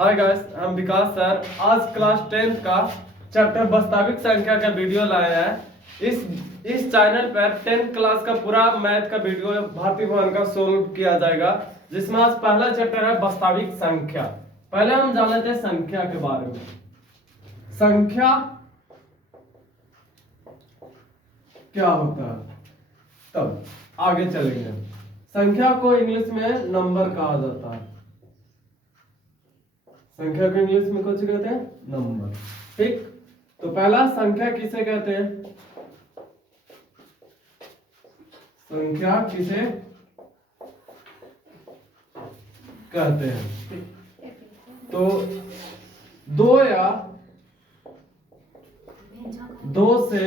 Hi guys, हम विकास sir आज class 10th का चैप्टर वास्तविक संख्या का वीडियो लाए हैं। इस चैनल पर 10th क्लास का पूरा मैथ का वीडियो भारती भवन का सोल्व किया जाएगा, जिसमें आज पहला चैप्टर है वास्तविक संख्या। पहले हम जान लेते हैं संख्या के बारे में। संख्या क्या होता है, तब आगे चलेंगे। संख्या को इंग्लिश में नंबर कहा जाता है। संख्या को इंग्लिश में कुछ कहते हैं, नंबर। ठीक, तो पहला संख्या किसे कहते हैं? संख्या किसे कहते हैं? तो दो या दो से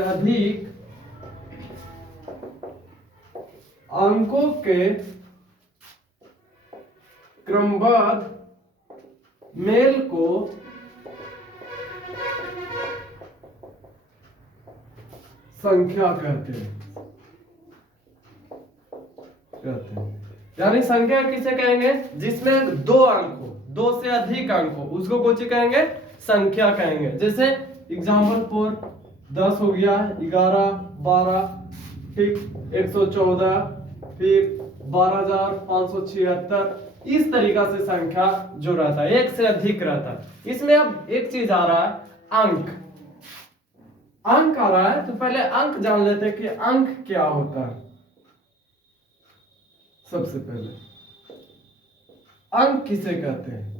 अधिक अंकों के क्रमबद्ध मेल को संख्या कहते हैं। यानी संख्या किसे कहेंगे? जिसमें दो अंक हो, दो से अधिक अंक हो, उसको कौन कहेंगे? संख्या कहेंगे। जैसे एग्जाम्पल फॉर 10 हो गया, 11, 12, ठीक, 114, फिर 12,576। इस तरीका से संख्या जो रहता है, एक से अधिक रहता है। इसमें अब एक चीज आ रहा है, अंक। अंक आ रहा है, तो पहले अंक जान लेते हैं कि अंक क्या होता है। सबसे पहले अंक किसे कहते हैं?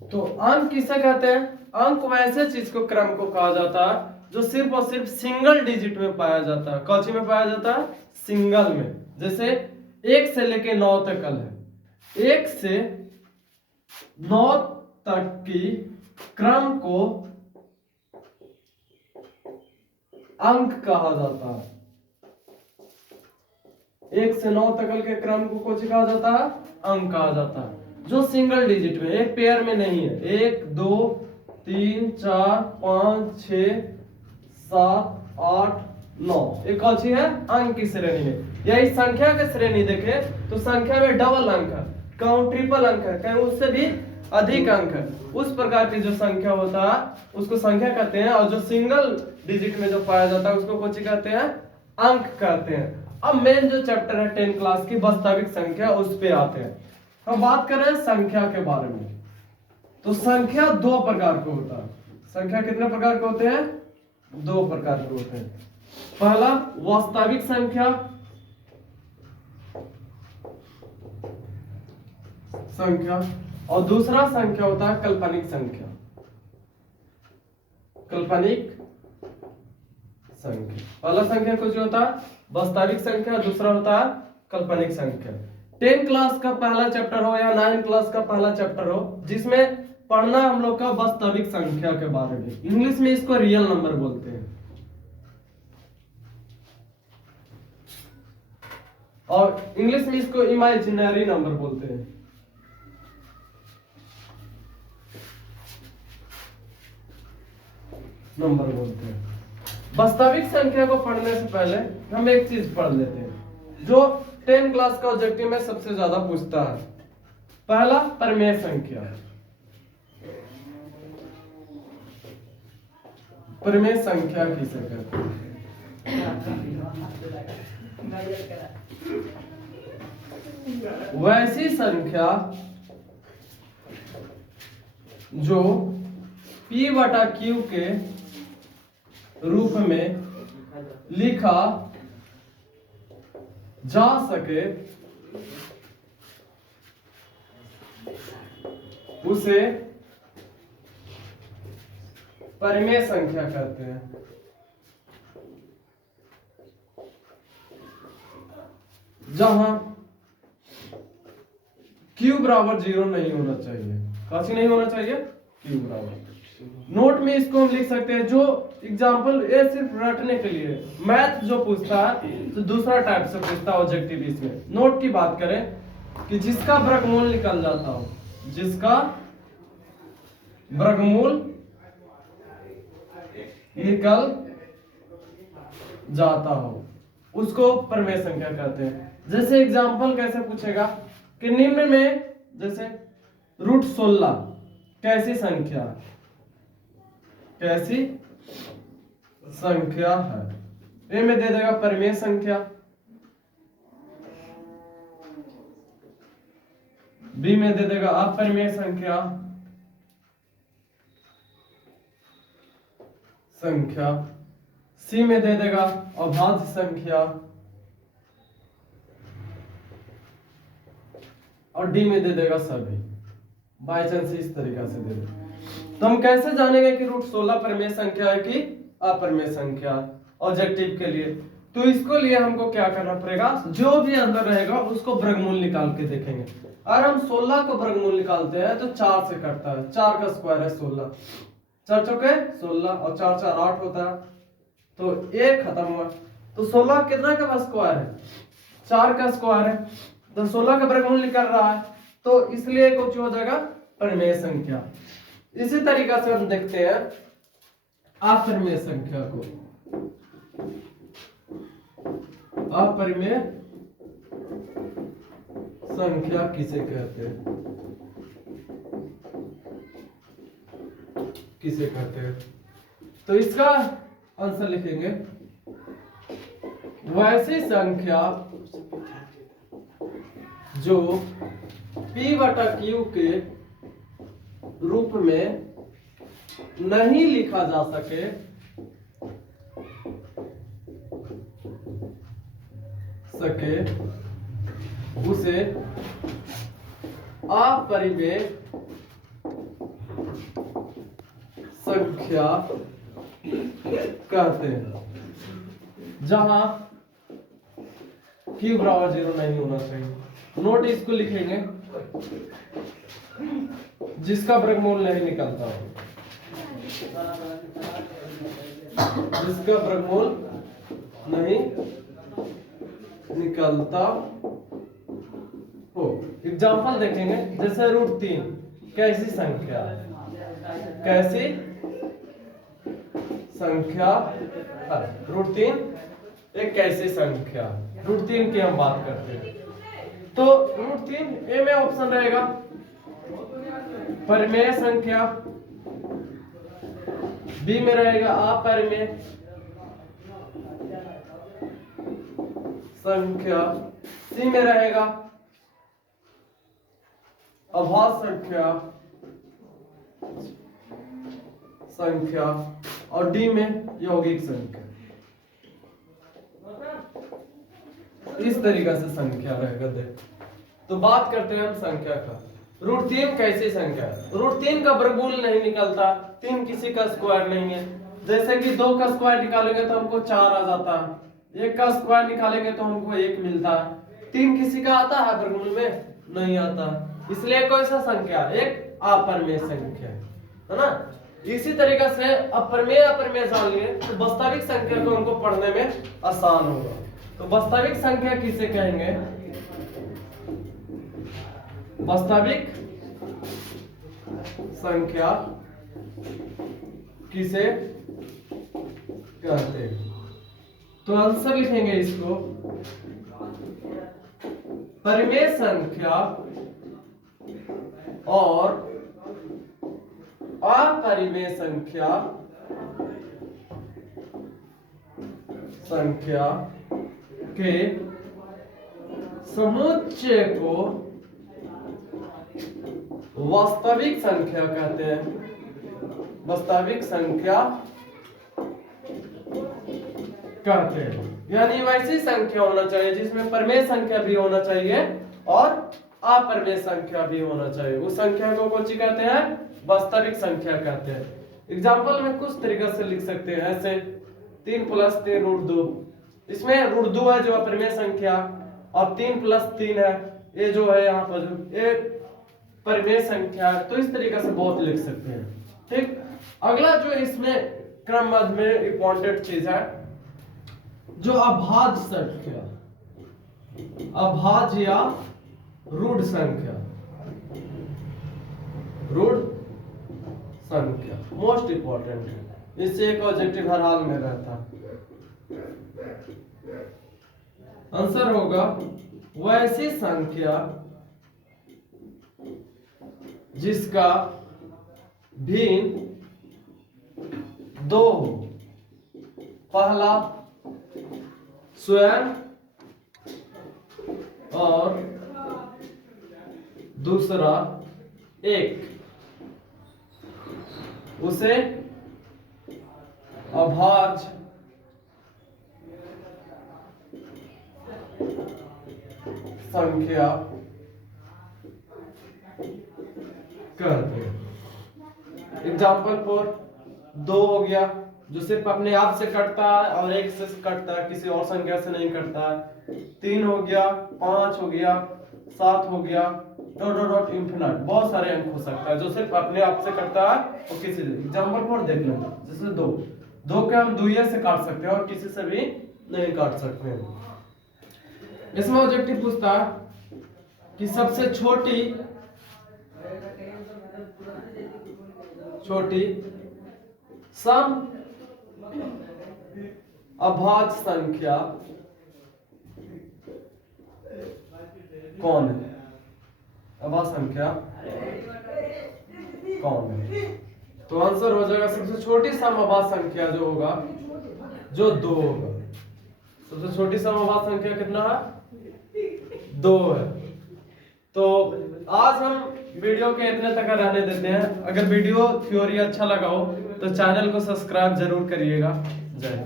तो अंक किसे कहते हैं? अंक वैसे चीज को, क्रम को कहा जाता है जो सिर्फ और सिर्फ सिंगल डिजिट में पाया जाता है। कौन सी में पाया जाता है? सिंगल में। जैसे 1 से लेके 9 तक है। 1 से 9 तक की क्रम को अंक कहा जाता है। 1 से 9 तक के क्रम को कौन कहा जाता है? अंक कहा जाता है, जो सिंगल डिजिट में, एक पेयर में नहीं है। 1, 2, 3, 4, 5, 6, 7, 8, 9, एक कौन सी है? अंक की श्रेणी में। या इस संख्या की श्रेणी देखे तो संख्या में डबल अंक है, कहूं ट्रिपल अंक है, कहूं उससे भी अधिक अंक है। उस प्रकार की जो संख्या होता है उसको संख्या कहते हैं, और जो सिंगल डिजिट में जो पाया जाता है उसको कौन कहते हैं? अंक कहते हैं। अब मेन जो चैप्टर है 10 क्लास की वास्तविक संख्या, उस पे आते हैं। हम बात कर रहे हैं संख्या के बारे में। तो संख्या दो प्रकार के होता है। संख्या कितने प्रकार के होते हैं? दो प्रकार के होते हैं। पहला वास्तविक संख्या और दूसरा संख्या होता है काल्पनिक संख्या। काल्पनिक संख्या, पहला संख्या कुछ होता है वास्तविक संख्या, दूसरा होता है काल्पनिक संख्या। 10 क्लास का पहला चैप्टर हो या 9 क्लास का पहला चैप्टर हो, जिसमें पढ़ना हम लोग का वास्तविक संख्या के बारे में। इंग्लिश में इसको रियल नंबर बोलते हैं, और इंग्लिश में इसको इमेजिनरी नंबर बोलते हैं। नंबर बोलते हैं। वास्तविक संख्या को पढ़ने से पहले हम एक चीज पढ़ लेते हैं जो 10 क्लास का ऑब्जेक्टिव में सबसे ज्यादा पूछता है। पहला परिमेय संख्या। परिमेय संख्या किसे कहते हैं? वैसी संख्या जो P/Q के रूप में लिखा जा सके, उसे परिमेय संख्या कहते हैं। जहां Q बराबर 0 नहीं होना चाहिए। कैसे नहीं होना चाहिए? Q बराबर। नोट में इसको हम लिख सकते हैं, जो एग्जाम्पल ये सिर्फ रटने के लिए। मैथ जो पूछता है तो दूसरा टाइप से पूछता है ऑब्जेक्टिव। इसमें नोट की बात करें कि जिसका वर्गमूल निकल जाता हो, जिसका वर्गमूल निकल जाता हो उसको परिमेय संख्या कहते हैं। जैसे एग्जाम्पल कैसे पूछेगा कि निम्न में जैसे √16 कैसी संख्या, कैसी संख्या है। ए में दे देगा परिमेय संख्या, बी में दे देगा अपरिमेय संख्या, सी में दे देगा अभाज्य संख्या, और डी में दे देगा सभी। बाई चांस इस तरीका से दे दे तो हम कैसे जानेंगे कि √16 परिमेय संख्या है कि अपरिमेय संख्या ऑब्जेक्टिव के लिए। तो इसको लिए हमको क्या करना पड़ेगा, जो भी अंदर रहेगा उसको वर्गमूल निकाल के देखेंगे। अगर हम 16 को वर्गमूल निकालते हैं तो 4 से कटता है, 4 का स्क्वायर है 16, 4 चौके 16 और 4 4 8 होता है, तो 1 खत्म हुआ। तो 16 कितना का स्क्वायर है, 4 का स्क्वायर है, तो 16 का वर्गमूल निकल रहा है, तो इसलिए कुछ हो जाएगा परिमेय संख्या। इसी तरीका से हम देखते हैं अपरिमेय संख्या को। अपरिमेय संख्या किसे कहते हैं, किसे कहते हैं? तो इसका आंसर लिखेंगे वैसी संख्या जो P/Q के रूप में नहीं लिखा जा सके, उसे अपरिमेय संख्या कहते हैं। जहां Q बराबर 0 नहीं होना चाहिए। नोट इसको लिखेंगे जिसका वर्गमूल नहीं निकलता हो, जिसका वर्गमूल नहीं निकलता हो। एग्जाम्पल देखेंगे जैसे √3 कैसी संख्या, कैसी संख्या है। √3 एक कैसी संख्या, √3 की हम बात करते हैं। तो √3 ए में ऑप्शन रहेगा परिमेय संख्या, बी में रहेगा अपरिमेय संख्या, सी में रहेगा अभाज्य संख्या और डी में यौगिक संख्या। इस तरीका से संख्या रहेगा। देख तो बात करते हैं हम संख्या का। √3 कैसी संख्या है, √3 का वर्गमूल नहीं निकलता, 3 किसी का स्क्वायर नहीं है। जैसे कि 2 का स्क्वायर निकालेंगे तो हमको 4 आ जाता है, 1 का स्क्वायर निकालेंगे तो हमको 1 मिलता है। 3 किसी का आता है वर्गमूल में, नहीं आता, इसलिए कौन सा संख्या, एक अपरिमेय संख्या है ना। इसी तरीका से अपरिमेय अपरिमेय जान लिए तो वास्तविक संख्या को हमको पढ़ने में आसान होगा। तो वास्तविक संख्या किसे कहेंगे, वास्तविक संख्या किसे कहते हैं। तो आंसर लिखेंगे इसको परिमेय संख्या और अपरिमेय संख्या के समुच्चय को वास्तविक संख्या कहते हैं। वास्तविक संख्या कहते हैं, यानी वैसी संख्या होना चाहिए जिसमें परिमेय संख्या भी होना चाहिए और अपरिमेय संख्या भी होना चाहिए। उस संख्या को कौन सी कहते हैं, वास्तविक संख्या कहते हैं। एग्जाम्पल में कुछ तरीके से लिख सकते हैं, ऐसे 3 + 3 √2। इसमें √2 है जो अपरिमेय संख्या और 3 + 3 है ये जो है यहाँ पर जो ये परिमेय संख्या। तो इस तरीके से बहुत लिख सकते हैं। ठीक, अगला जो इसमें क्रमबद्ध में इंपॉर्टेंट चीज है जो अभाज्य संख्या, अभाज्य या ऋण संख्या, ऋण संख्या मोस्ट इंपॉर्टेंट है। इससे एक ऑब्जेक्टिव हर हाल में रहता है। आंसर होगा वैसी संख्या जिसका भिन्न 2 हो। पहला स्वयं और दूसरा एक, उसे अभाज्य संख्या कहते हैं। एग्जाम्पल फॉर 2 हो गया जो सिर्फ अपने आप से कटता है और 1 से कटता है, किसी और संख्या से नहीं कटता है। 3 हो गया, 5 हो गया, 7 हो गया, डॉट डॉट डॉट इंफिनिट, बहुत सारे अंक हो सकता है जो सिर्फ अपने आप से कटता है और किसी से। एग्जाम्पल फॉर देख लें, जैसे 2 के हम दुइये से काट सकते हैं और किसी से भी नहीं काट सकते हैं। इसमें ऑब्जेक्टिव पूछता है कि सबसे छोटी सम अभाज्य संख्या कौन है? अभाज्य संख्या कौन है? तो आंसर हो जाएगा सबसे छोटी सम अभाज्य संख्या जो होगा, जो 2 होगा। सबसे छोटी सम अभाज्य संख्या कितना है? 2 है। तो आज हम वीडियो के इतने तक रहने देते हैं। अगर वीडियो थ्योरी अच्छा लगा हो तो चैनल को सब्सक्राइब जरूर करिएगा। जय।